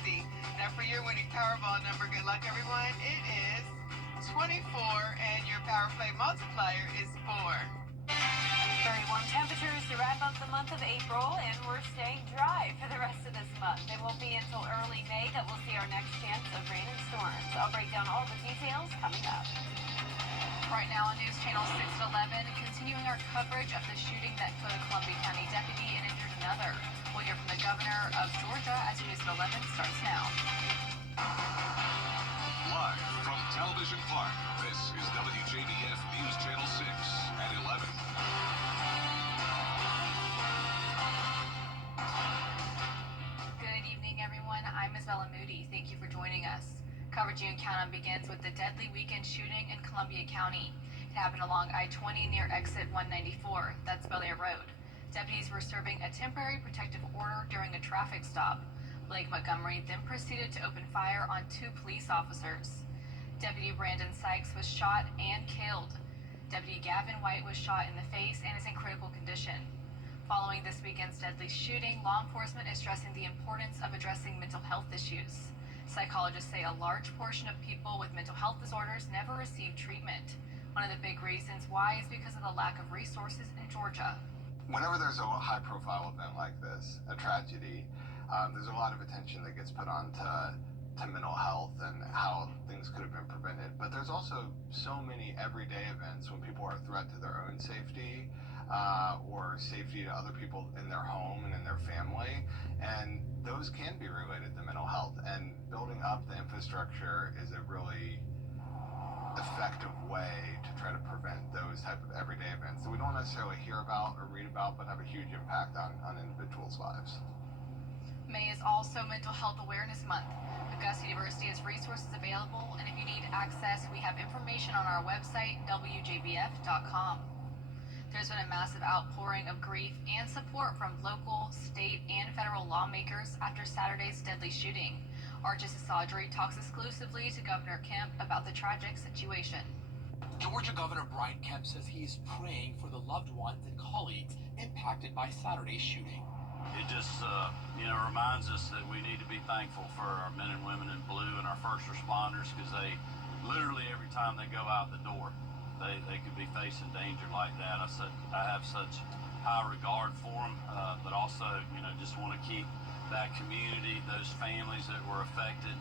60. Now for your winning Powerball number, good luck everyone. It is 24 and your Power Play multiplier is 4. Very warm temperatures to wrap up the month of April, and we're staying dry for the rest of this month. It won't be until early May that we'll see our next chance of rain and storms. I'll break down all the details coming up. Right now on News Channel 6 at 11, continuing our coverage of the shooting that killed a Columbia County deputy and injured another. We'll hear from the governor of Georgia as News at 11 starts now. Live from Television Park, this is WJBF News Channel 6 at 11. Good evening, everyone. I'm Isabella Moody. Thank you for joining us. Coverage you can count on begins with the deadly weekend shooting in Columbia County. It happened along I-20 near exit 194. That's Bel Air Road. Deputies were serving a temporary protective order during a traffic stop. Blake Montgomery then proceeded to open fire on 2 police officers. Deputy Brandon Sykes was shot and killed. Deputy Gavin White was shot in the face and is in critical condition. Following this weekend's deadly shooting, law enforcement is stressing the importance of addressing mental health issues. Psychologists say a large portion of people with mental health disorders never receive treatment. One of the big reasons why is because of the lack of resources in Georgia. Whenever there's a high-profile event like this, a tragedy, there's a lot of attention that gets put on to mental health and how things could have been prevented. But there's also so many everyday events when people are a threat to their own safety or safety to other people in their home and in their family. And those can be related to mental health. And building up the infrastructure is a really effective way to try to prevent those type of everyday events that we don't necessarily hear about or read about, but have a huge impact on individuals' lives. May is also Mental Health Awareness Month. Augusta University has resources available, and if you need access, we have information on our website, WJBF.com. There's been a massive outpouring of grief and support from local, state, and federal lawmakers after Saturday's deadly shooting. Archie Saudry talks exclusively to Governor Kemp about the tragic situation. Georgia Governor Brian Kemp says he is praying for the loved ones and colleagues impacted by Saturday's shooting. It just, reminds us that we need to be thankful for our men and women in blue and our first responders, because they literally every time they go out the door, they could be facing danger like that. I have such high regard for them, but also, just want to keep that community, those families that were affected,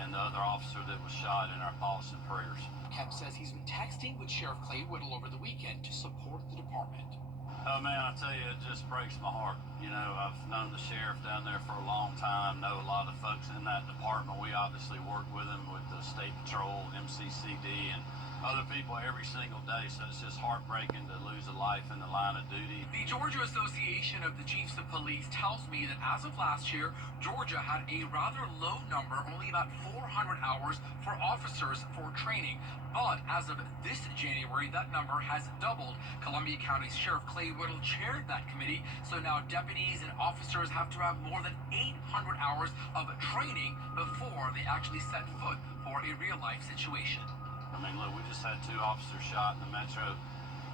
and the other officer that was shot in our thoughts and prayers. Kemp says he's been texting with Sheriff Clay Whittle over the weekend to support the department. Oh man, I tell you, it just breaks my heart. I've known the sheriff down there for a long time, know a lot of the folks in that department. We obviously work with him with the State Patrol, MCCD, and other people every single day, so it's just heartbreaking to lose a life in the line of duty. The Georgia Association of the Chiefs of Police tells me that as of last year, Georgia had a rather low number, only about 400 hours for officers for training. But as of this January, that number has doubled. Columbia County Sheriff Clay Whittle chaired that committee, so now deputies and officers have to have more than 800 hours of training before they actually set foot for a real-life situation. I mean, look, we just had 2 officers shot in the metro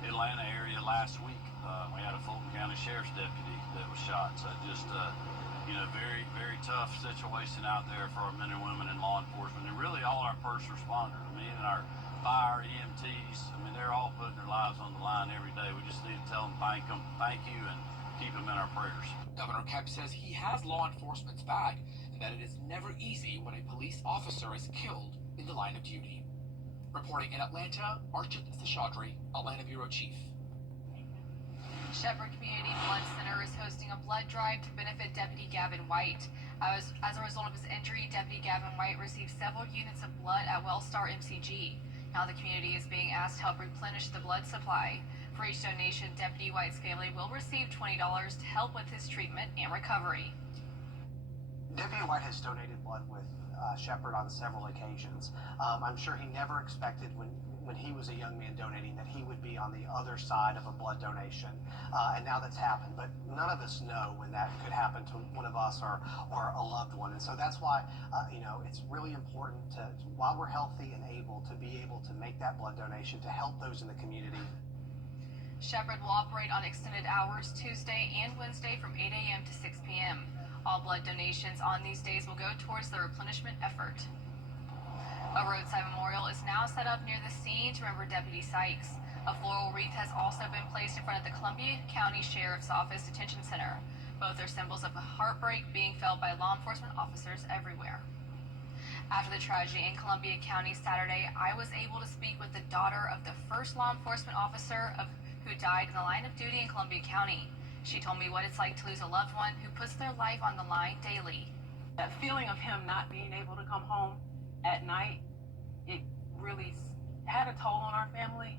Atlanta area last week. We had a Fulton County Sheriff's deputy that was shot. So just, very, very tough situation out there for our men and women in law enforcement, and really all our first responders. And our fire, EMTs, they're all putting their lives on the line every day. We just need to tell them thank you, and keep them in our prayers. Governor Kemp says he has law enforcement's back, and that it is never easy when a police officer is killed in the line of duty. Reporting in Atlanta, Archit Seshadri, Atlanta Bureau Chief. Shepherd Community Blood Center is hosting a blood drive to benefit Deputy Gavin White. As a result of his injury, Deputy Gavin White received several units of blood at Wellstar MCG. Now the community is being asked to help replenish the blood supply. For each donation, Deputy White's family will receive $20 to help with his treatment and recovery. Deputy White has donated blood with Shepherd on several occasions. I'm sure he never expected when he was a young man donating that he would be on the other side of a blood donation. And now that's happened, but none of us know when that could happen to one of us or a loved one. And so that's why, it's really important to, while we're healthy and able, to be able to make that blood donation to help those in the community. Shepherd will operate on extended hours Tuesday and Wednesday from 8 a.m. to 6 p.m. All blood donations on these days will go towards the replenishment effort. A roadside memorial is now set up near the scene to remember Deputy Sykes. A floral wreath has also been placed in front of the Columbia County Sheriff's Office Detention Center. Both are symbols of the heartbreak being felt by law enforcement officers everywhere. After the tragedy in Columbia County Saturday, I was able to speak with the daughter of the first law enforcement officer who died in the line of duty in Columbia County. She told me what it's like to lose a loved one who puts their life on the line daily. That feeling of him not being able to come home at night, it really had a toll on our family,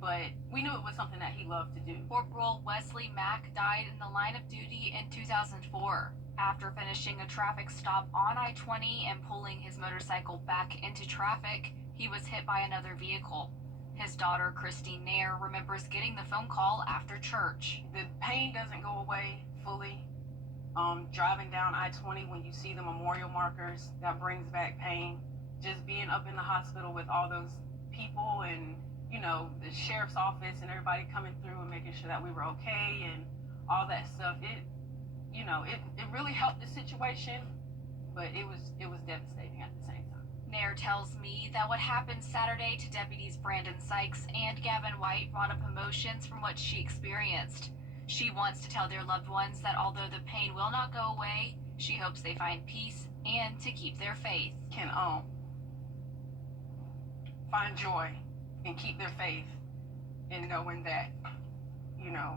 but we knew it was something that he loved to do. Corporal Wesley Mack died in the line of duty in 2004. After finishing a traffic stop on I-20 and pulling his motorcycle back into traffic, he was hit by another vehicle. His daughter, Christine Nair, remembers getting the phone call after church. The pain doesn't go away fully. Driving down I-20, when you see the memorial markers, that brings back pain. Just being up in the hospital with all those people and, you know, the sheriff's office and everybody coming through and making sure that we were okay and all that stuff, it really helped the situation, but it was devastating at the same time. Nair tells me that what happened Saturday to deputies Brandon Sykes and Gavin White brought up emotions from what she experienced. She wants to tell their loved ones that although the pain will not go away, she hopes they find peace and to keep their faith. Can find joy and keep their faith in knowing that, you know,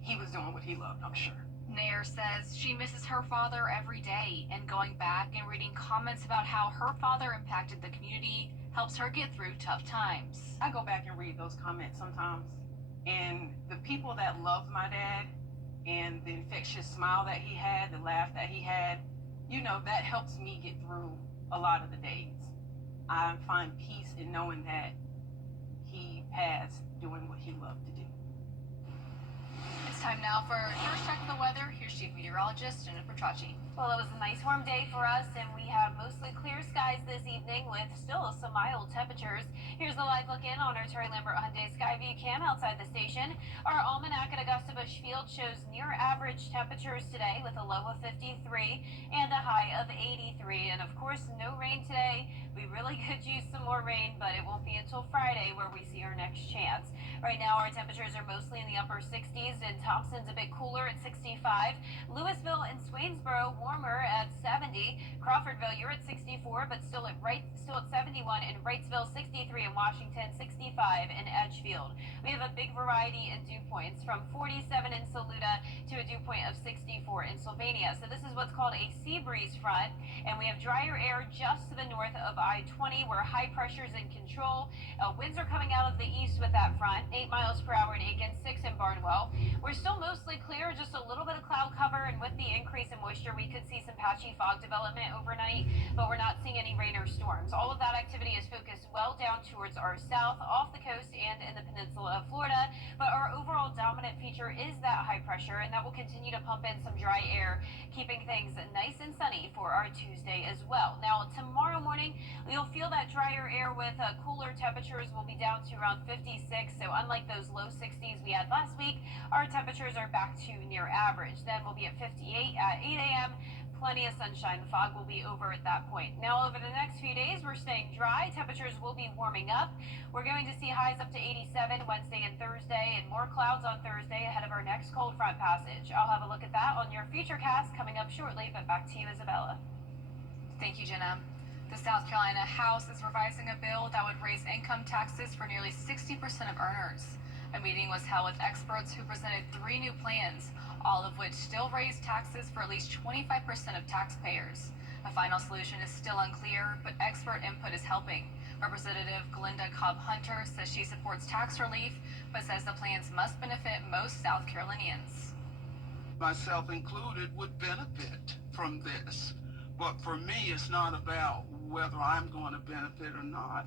he was doing what he loved, I'm sure. Nair says she misses her father every day, and going back and reading comments about how her father impacted the community helps her get through tough times. I go back and read those comments sometimes, and the people that loved my dad and the infectious smile that he had, the laugh that he had, you know, that helps me get through a lot of the days. I find peace in knowing that he passed doing what he loved to do. It's time now for our first check of the weather. Here's Chief Meteorologist Jennifer Tracci. Well, it was a nice warm day for us, and we have mostly clear skies this evening with still some mild temperatures. Here's the live look in on our Terry Lambert Hyundai Skyview cam outside the station. Our almanac at Augusta Busch Field shows near average temperatures today with a low of 53 and a high of 83. And of course, no rain today. We really could use some more rain, but it won't be until Friday where we see our next chance. Right now, our temperatures are mostly in the upper 60s, and Thompson's a bit cooler at 65. Louisville and Swainsboro warmer at 70. Crawfordville, you're at 64, but still at 71. In Wrightsville, 63. In Washington, 65. In Edgefield, we have a big variety in dew points, from 47 in Saluda to a dew point of 64 in Sylvania. So this is what's called a sea breeze front, and we have drier air just to the north of I-20, where high pressure is in control. Winds are coming out of the east with that front, 8 miles per hour in Aiken, 6 in Barnwell. We're still mostly clear, just a little bit of cloud cover, and with the increase in moisture, we could see some patchy fog development overnight, but we're not seeing any rain or storms. All of that activity is focused well down towards our south, off the coast, and in the peninsula of Florida, but our overall dominant feature is that high pressure, and that will continue to pump in some dry air, keeping things nice and sunny for our Tuesday as well. Now, tomorrow morning, you'll feel that drier air with cooler temperatures. Will be down to around 56, so unlike those low 60s we had last week, our temperatures are back to near average. Then we'll be at 58 at 8 a.m. Plenty of sunshine. The fog will be over at that point. Now, over the next few days, we're staying dry. Temperatures will be warming up. We're going to see highs up to 87 Wednesday and Thursday, and more clouds on Thursday ahead of our next cold front passage. I'll have a look at that on your Futurecast coming up shortly, but back to you, Isabella. Thank you, Jenna. The South Carolina House is revising a bill that would raise income taxes for nearly 60% of earners. A meeting was held with experts who presented 3 new plans, all of which still raise taxes for at least 25% of taxpayers. A final solution is still unclear, but expert input is helping. Representative Glenda Cobb-Hunter says she supports tax relief, but says the plans must benefit most South Carolinians. Myself included would benefit from this. But for me, it's not about whether I'm going to benefit or not.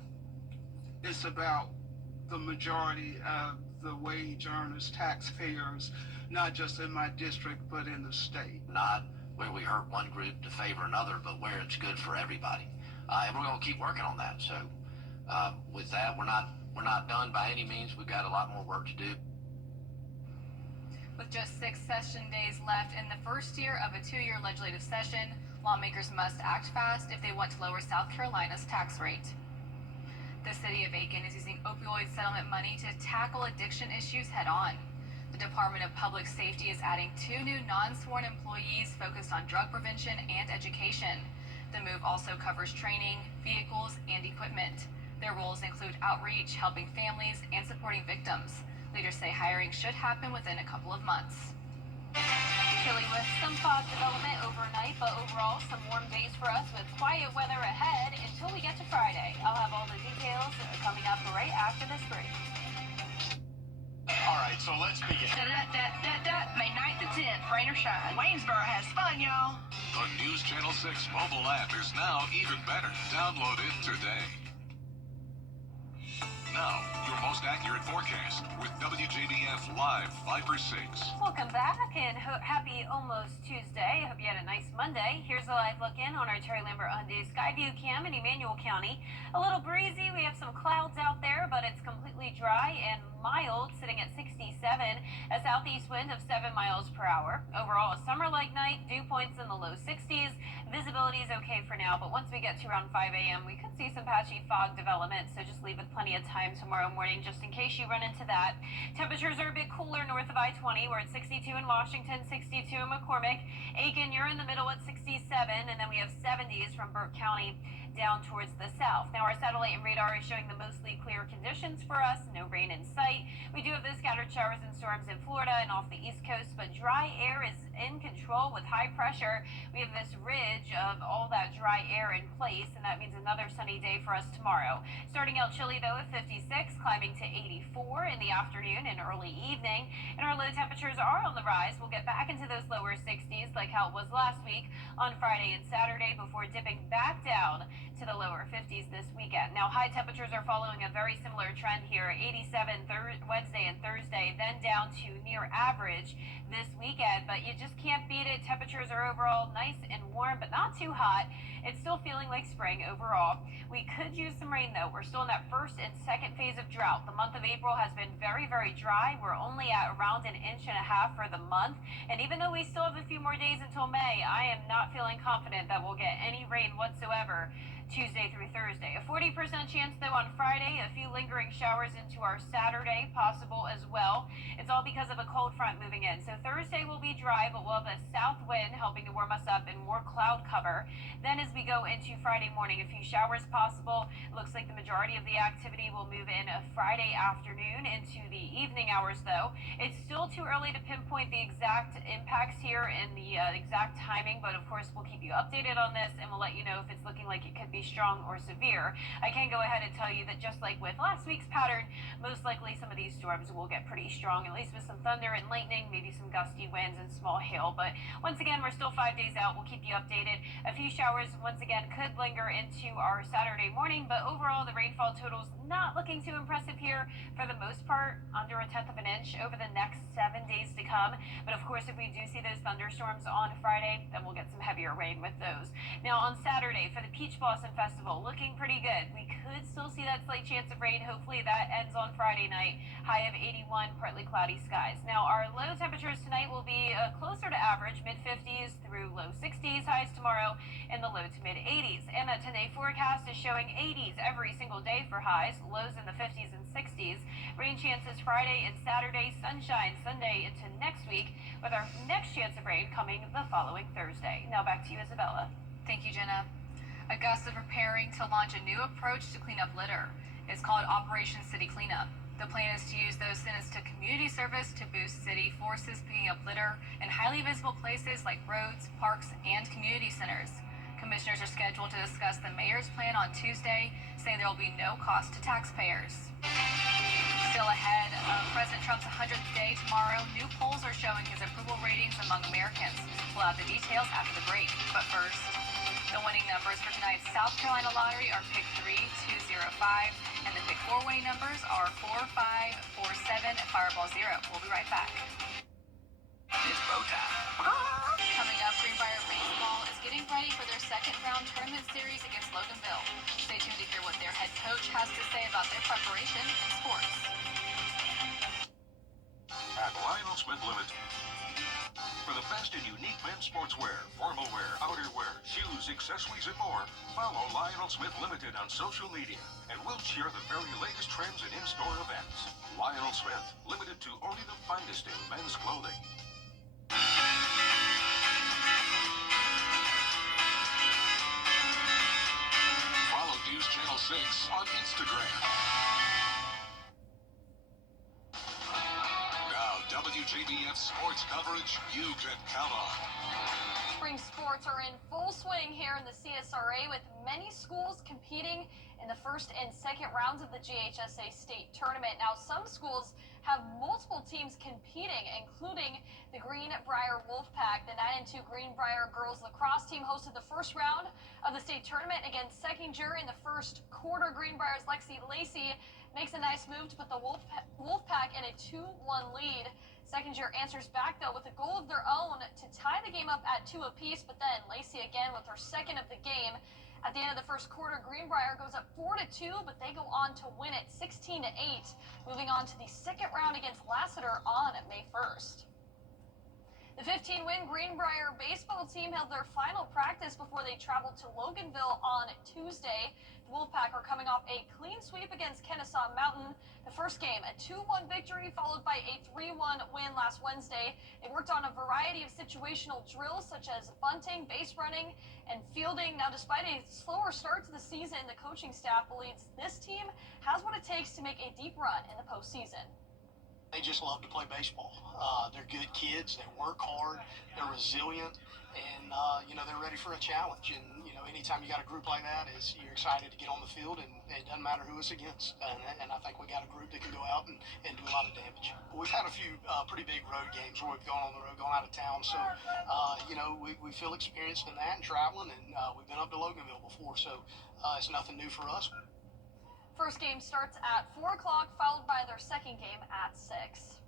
It's about the majority of the wage earners, taxpayers, not just in my district, but in the state. Not where we hurt one group to favor another, but where it's good for everybody. And we're going to keep working on that. So with that, we're not done by any means. We've got a lot more work to do. With just 6 session days left in the first year of a 2-year legislative session, lawmakers must act fast if they want to lower South Carolina's tax rate. The city of Aiken is using opioid settlement money to tackle addiction issues head on. The Department of Public Safety is adding 2 new non-sworn employees focused on drug prevention and education. The move also covers training, vehicles, and equipment. Their roles include outreach, helping families, and supporting victims. Leaders say hiring should happen within a couple of months. Chilly with some fog development overnight, but overall some warm days for us with quiet weather ahead until we get to Friday. I'll have all the details coming up right after this break. All right, so let's begin. May 9th to 10th, rain or shine. Waynesboro has fun, y'all. The News Channel 6 mobile app is now even better. Download it today. Now, your most accurate forecast with WJBF Live 5 for 6. Welcome back and happy almost Tuesday. I hope you had a nice Monday. Here's a live look in on our Terry Lambert Hyundai Skyview cam in Emmanuel County. A little breezy. We have some clouds out there, but it's completely dry and mild, sitting at 67. A southeast wind of 7 miles per hour. Overall, a summer-like night. Dew points in the low 60s. Visibility is okay for now, but once we get to around 5 a.m., we could see some patchy fog development, so just leave with plenty of time tomorrow morning just in case you run into that. Temperatures are a bit cooler north of I-20. We're at 62 in Washington, 62 in McCormick. Aiken, you're in the middle at 67, and then we have 70s from Burke County down towards the south. Now, our satellite and radar is showing the mostly clear conditions for us. No rain in sight. We do have those scattered showers and storms in Florida and off the East Coast, but dry air is in control with high pressure. We have this ridge of all that dry air in place, and that means another sunny day for us tomorrow. Starting out chilly, though, at 56, climbing to 84 in the afternoon and early evening. And our low temperatures are on the rise. We'll get back into those lower 60s like how it was last week on Friday and Saturday before dipping back down to the lower 50s this weekend. Now, high temperatures are following a very similar trend here. 87 Wednesday and Thursday, then down to near average this weekend, but you just can't beat it. Temperatures are overall nice and warm, but not too hot. It's still feeling like spring overall. We could use some rain, though. We're still in that first and second phase of drought. The month of April has been very, very dry. We're only at around 1.5 inches for the month, and even though we still have a few more days until May, I am not feeling confident that we'll get any rain whatsoever Tuesday through Thursday. A 40% chance, though, on Friday. A few lingering showers into our Saturday, possible as well. It's all because of a cold front moving in. So Thursday will be dry, but we'll have a south wind helping to warm us up and more cloud cover. Then as we go into Friday morning, a few showers possible. It looks like the majority of the activity will move in a Friday afternoon into the evening hours, though. It's still too early to pinpoint the exact impacts here and the exact timing, but of course we'll keep you updated on this and we'll let you know if it's looking like it could be strong or severe. I can go ahead and tell you that just like with last week's pattern, most likely some of these storms will get pretty strong, at least with some thunder and lightning, maybe some gusty winds and small hail. But once again, we're still 5 days out. We'll keep you updated. A few showers once again could linger into our Saturday morning, but overall the rainfall totals not looking too impressive here. For the most part, under 1/10 of an inch over the next 7 days to come. But of course, if we do see those thunderstorms on Friday, then we'll get some heavier rain with those. Now on Saturday for the Peach Blossom Festival, looking pretty good. We could still see that slight chance of rain. Hopefully that ends on Friday night. High of 81, partly cloudy skies. Now our low temperatures tonight will be closer to average, mid-50s through low 60s. Highs tomorrow in the low to mid-80s. And that 10-day forecast is showing 80s every single day for highs, lows in the 50s and 60s. Rain chances Friday and Saturday, sunshine Sunday into next week, with our next chance of rain coming the following Thursday. Now back to you, Isabella. Thank you, Jenna. Augusta is preparing to launch a new approach to clean up litter. It's called Operation City Cleanup. The plan is to use those sentenced to community service to boost city forces picking up litter in highly visible places like roads, parks, and community centers. Commissioners are scheduled to discuss the mayor's plan on Tuesday, saying there will be no cost to taxpayers. Still ahead of President Trump's 100th day tomorrow, new polls are showing his approval ratings among Americans. We'll have the details after the break. But first, the winning numbers for tonight's South Carolina lottery are Pick 3, 205, and the Pick 4 winning numbers are 4, 5, 4, 7, and Fireball 0. We'll be right back. It's bow time. Coming up, Greenbrier Baseball is getting ready for their second round tournament series against Loganville. Stay tuned to hear what their head coach has to say about their preparation in sports. at Lionel Smith Limited. For the best in unique men's sportswear, formal wear, outerwear, shoes, accessories, and more, follow Lionel Smith Limited on social media, and we'll share the very latest trends and in-store events. Lionel Smith, limited to only the finest in men's clothing. Follow News Channel 6 on Instagram. Now, WJBF sports coverage you can count on. Spring sports are in full swing here in the CSRA, with many schools competing in the first and second rounds of the GHSA state tournament. Now, some schools have multiple teams competing, including the Greenbrier Wolfpack. The 9-2 Greenbrier girls lacrosse team hosted the first round of the state tournament against Seckinger in the first quarter. Greenbrier's Lexi Lacey makes a nice move to put the Wolfpack in a 2-1 lead. Seckinger answers back, though, with a goal of their own to tie the game up at 2 apiece, but then Lacey again with her second of the game. At the end of the first quarter, Greenbrier goes up 4-2, but they go on to win it 16-8, moving on to the second round against Lassiter on May 1st. The 15-win Greenbrier baseball team held their final practice before they traveled to Loganville on Tuesday. The Wolfpack are coming off a clean sweep against Kennesaw Mountain. The first game, a 2-1 victory, followed by a 3-1 win last Wednesday. They worked on a variety of situational drills, such as bunting, base running, and fielding. Now, despite a slower start to the season, the coaching staff believes this team has what it takes to make a deep run in the postseason. They just love to play baseball. They're good kids. They work hard. They're resilient, and they're ready for a challenge. And anytime you got a group like that, you're excited to get on the field, and it doesn't matter who it's against. And I think we got a group that can go out and do a lot of damage. We've had a few pretty big road games where we've gone on the road, gone out of town. So we feel experienced in that and traveling, and we've been up to Loganville before, so it's nothing new for us. First game starts at 4 o'clock, followed by their second game at 6.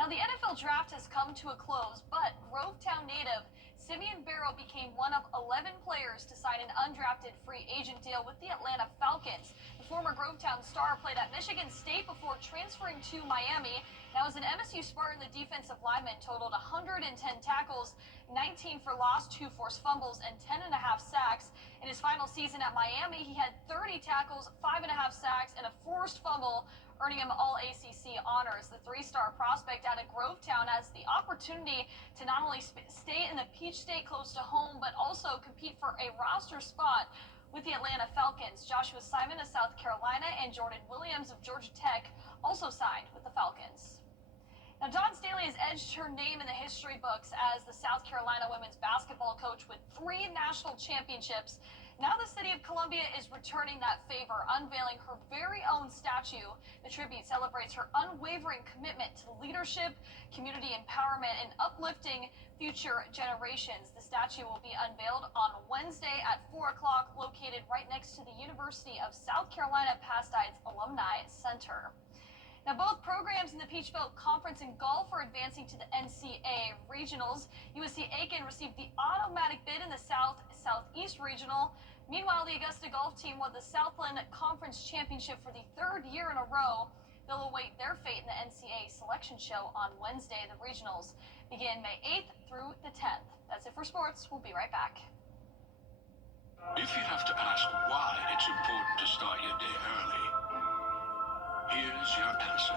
Now, the NFL draft has come to a close, but Grovetown native Simeon Barrow became one of 11 players to sign an undrafted free agent deal with the Atlanta Falcons. The former Grovetown star played at Michigan State before transferring to Miami. Now, as an MSU Spartan, the defensive lineman totaled 110 tackles, 19 for loss, 2 forced fumbles, and 10.5 sacks. In his final season at Miami, he had 30 tackles, 5.5 sacks, and a forced fumble, earning him All-ACC honors. The 3-star prospect out of Grovetown has the opportunity to not only stay in the Peach State close to home, but also compete for a roster spot with the Atlanta Falcons. Joshua Simon of South Carolina and Jordan Williams of Georgia Tech also signed with the Falcons. Now, Dawn Staley has edged her name in the history books as the South Carolina women's basketball coach with 3 national championships. Now the city of Columbia is returning that favor, unveiling her very own statue. The tribute celebrates her unwavering commitment to leadership, community empowerment, and uplifting future generations. The statue will be unveiled on Wednesday at 4 o'clock, located right next to the University of South Carolina Pastide's Alumni Center. Now, both programs in the Peach Belt Conference in golf are advancing to the NCAA Regionals. USC Aiken received the automatic bid in the South-Southeast Regional. Meanwhile, the Augusta golf team won the Southland Conference Championship for the 3rd year in a row. They'll await their fate in the NCAA selection show on Wednesday. The regionals begin May 8th through the 10th. That's it for sports. We'll be right back. If you have to ask why it's important to start your day early, here's your answer.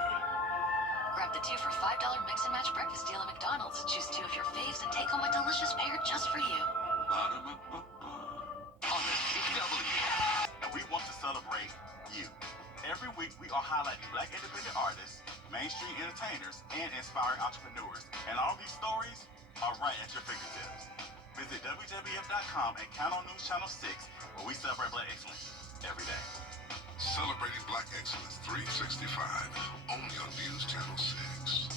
Grab the 2 for $5 mix and match breakfast deal at McDonald's. Choose 2 of your faves and take home a delicious pair just for you. On the CW, and we want to celebrate you. Every week, we are highlighting Black independent artists, mainstream entertainers, and inspiring entrepreneurs. And all these stories are right at your fingertips. Visit WJBF.com and count on News Channel 6, where we celebrate Black excellence every day. Celebrating Black Excellence 365, only on News Channel 6.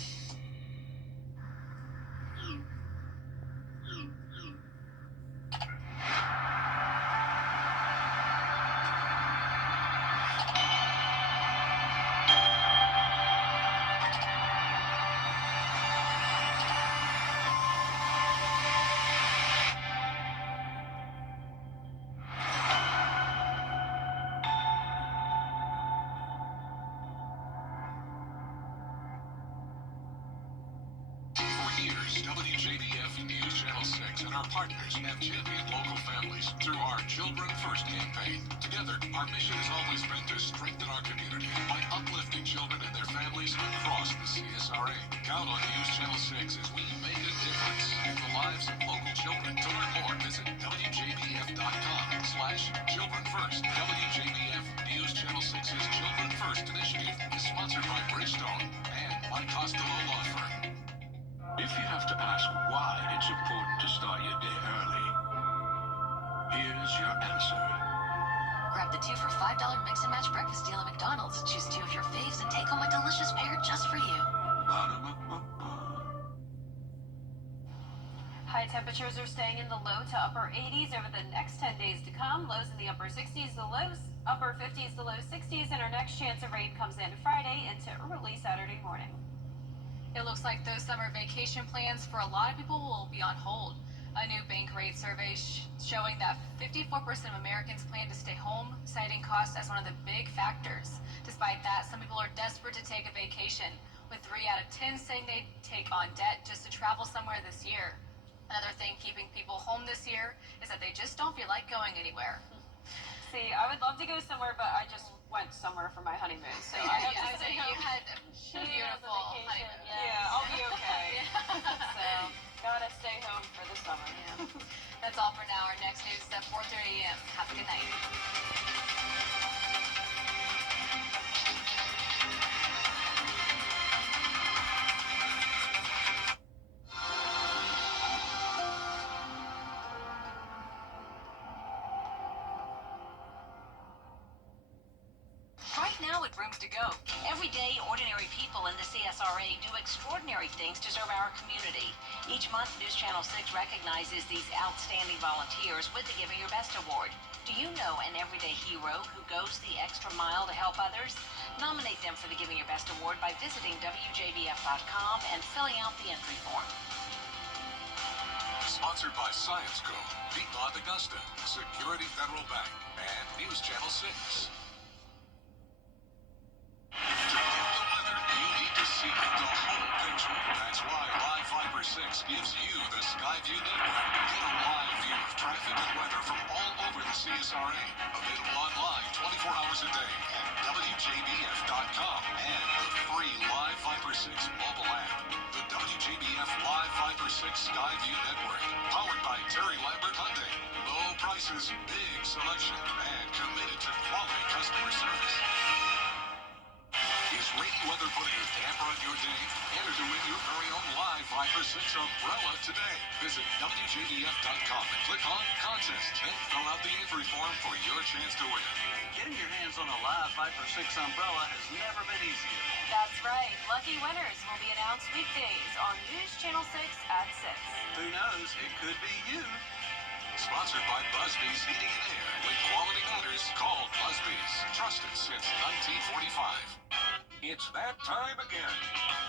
News Channel 6 and our partners have championed local families through our Children First campaign. Together, our mission has always been to strengthen our community by uplifting children and their families across the CSRA. Count on News Channel 6 as we make a difference in the lives of local children. To learn more, visit WJBF.com/Children First. WJBF News Channel 6's Children First initiative is sponsored by Bridgestone and my Costello Law Firm. If you have to ask why it's important to start your day early, here's your answer. Grab the 2 for $5 mix and match breakfast deal at McDonald's. Choose 2 of your faves and take home a delicious pair just for you. High temperatures are staying in the low to upper 80s over the next 10 days to come. Lows in the upper 60s, the lows upper 50s, the low 60s, and our next chance of rain comes in Friday into early Saturday morning. It looks like those summer vacation plans for a lot of people will be on hold. A new bank rate survey showing that 54% of Americans plan to stay home, citing costs as one of the big factors. Despite that, some people are desperate to take a vacation, with 3 out of 10 saying they'd take on debt just to travel somewhere this year. Another thing keeping people home this year is that they just don't feel like going anywhere. See, I would love to go somewhere, but I just went somewhere for my honeymoon, so I have to stay home. You had a beautiful vacation. honeymoon. Yeah, I'll be okay. So, gotta stay home for the summer. Yeah. That's all for now. Our next news is at 4:30 a.m. Have a good night. Right now at Rooms to Go, every day ordinary people in the CSRA do extraordinary things to serve our community. Each month, News Channel 6 recognizes these outstanding volunteers with the Giving Your Best Award. Do you know an everyday hero who goes the extra mile to help others? Nominate them for the Giving Your Best Award by visiting WJBF.com and filling out the entry form. Sponsored by Science Co., Piedmont Augusta, Security Federal Bank, and News Channel 6. See the whole picture. That's why Live Fiber 6 gives you the Skyview network. Get a live view of traffic and weather from all over the CSRA. Available online 24 hours a day at WJBF.com and the free Live Fiber 6 mobile app. The WJBF Live Fiber 6 Skyview network. Powered by Terry Lambert Hyundai. Low prices, big selection, and committed to quality customer service. Is rainy weather putting a damper on your day? Enter to win your very own Live Fiber 6 umbrella today. Visit WJBF.com and click on Contest. Then fill out the entry form for your chance to win. Getting your hands on a Live Fiber 6 umbrella has never been easier. That's right. Lucky winners will be announced weekdays on News Channel 6 at 6. Who knows? It could be you. Sponsored by Busby's Heating and Air. When quality matters, call Busby's. Trusted since 1945. It's that time again.